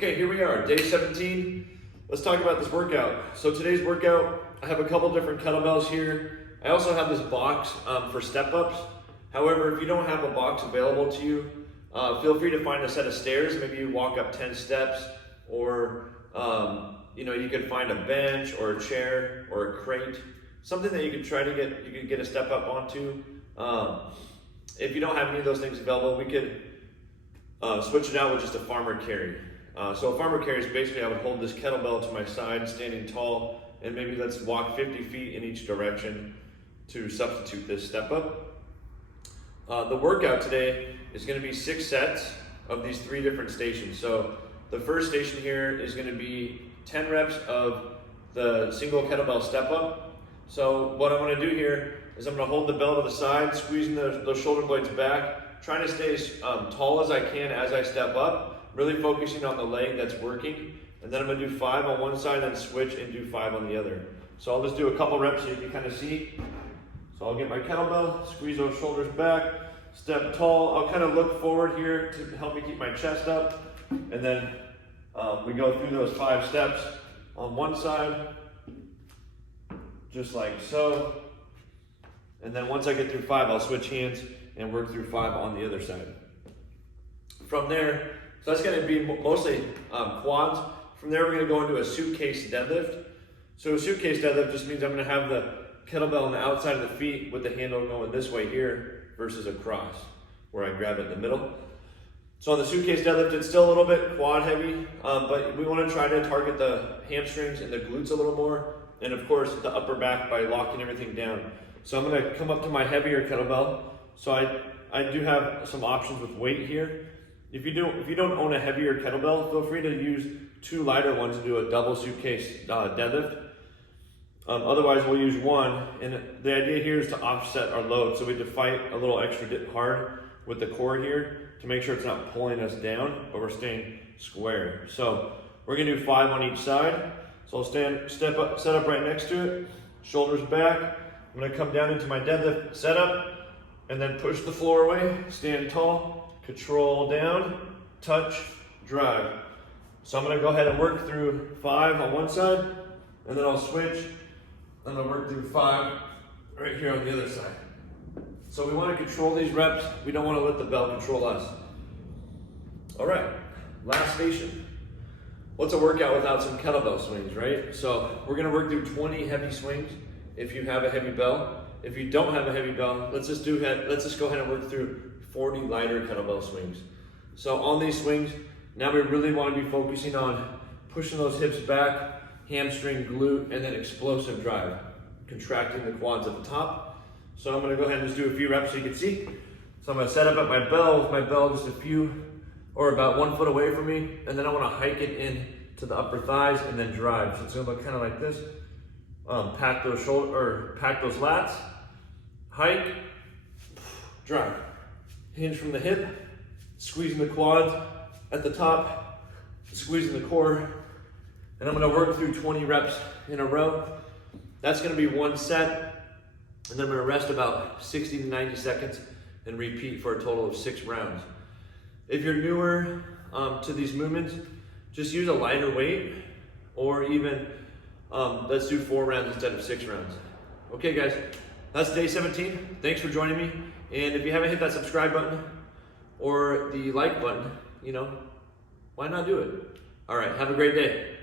Okay, here we are, day 17. Let's talk about this workout. So today's workout, I have a couple different kettlebells here. I also have this box for step-ups. However, if you don't have a box available to you, feel free to find a set of stairs. Maybe you walk up 10 steps, or you could find a bench or a chair or a crate, something that you could try to get a step up onto. If you don't have any of those things available, we could switch it out with just a farmer carry. So a farmer carry is basically I would hold this kettlebell to my side, standing tall, and maybe let's walk 50 feet in each direction to substitute this step up. The workout today is going to be 6 sets of these 3 different stations. So the first station here is going to be 10 reps of the single kettlebell step up. So what I'm going to do here is I'm going to hold the bell to the side, squeezing those shoulder blades back, trying to stay as tall as I can as I step up, really focusing on the leg that's working. And then I'm going to do 5 on one side, then switch and do 5 on the other. So I'll just do a couple reps so you can kind of see. So I'll get my kettlebell, squeeze those shoulders back, step tall. I'll kind of look forward here to help me keep my chest up. And then we go through those 5 steps on one side, just like so. And then once I get through 5, I'll switch hands and work through 5 on the other side. From there, so that's going to be mostly quads. From there, we're going to go into a suitcase deadlift. So a suitcase deadlift just means I'm going to have the kettlebell on the outside of the feet with the handle going this way here versus across, where I grab it in the middle. So on the suitcase deadlift, it's still a little bit quad heavy, but we want to try to target the hamstrings and the glutes a little more, and of course the upper back by locking everything down. So I'm going to come up to my heavier kettlebell. So I do have some options with weight here. If you don't own a heavier kettlebell, feel free to use 2 lighter ones and do a double suitcase deadlift. Otherwise, we'll use 1. And the idea here is to offset our load. So we have to fight a little extra hard with the core here to make sure it's not pulling us down, but we're staying square. So we're gonna do 5 on each side. So I'll set up right next to it, shoulders back. I'm gonna come down into my deadlift setup and then push the floor away, stand tall, control down, touch, drive. So I'm gonna go ahead and work through 5 on one side, and then I'll switch. I'm gonna work through 5 right here on the other side. So we wanna control these reps. We don't wanna let the bell control us. All right, last station. What's a workout without some kettlebell swings, right? So we're gonna work through 20 heavy swings if you have a heavy bell. If you don't have a heavy bell, let's just go ahead and work through 40 lighter kettlebell swings. So on these swings, now we really want to be focusing on pushing those hips back, hamstring, glute, and then explosive drive, contracting the quads at the top. So I'm going to go ahead and just do a few reps so you can see. So I'm going to set up at my bell with my bell just a few, or about 1 foot away from me, and then I want to hike it in to the upper thighs and then drive. So it's going to look kind of like this. Pack those lats, hike, drive. Hinge from the hip, squeezing the quads at the top, squeezing the core, and I'm gonna work through 20 reps in a row. That's gonna be 1 set, and then I'm gonna rest about 60 to 90 seconds and repeat for a total of 6 rounds. If you're newer to these movements, just use a lighter weight, or even let's do 4 rounds instead of 6 rounds. Okay guys, that's day 17. Thanks for joining me. And if you haven't hit that subscribe button or the like button, why not do it? All right, have a great day.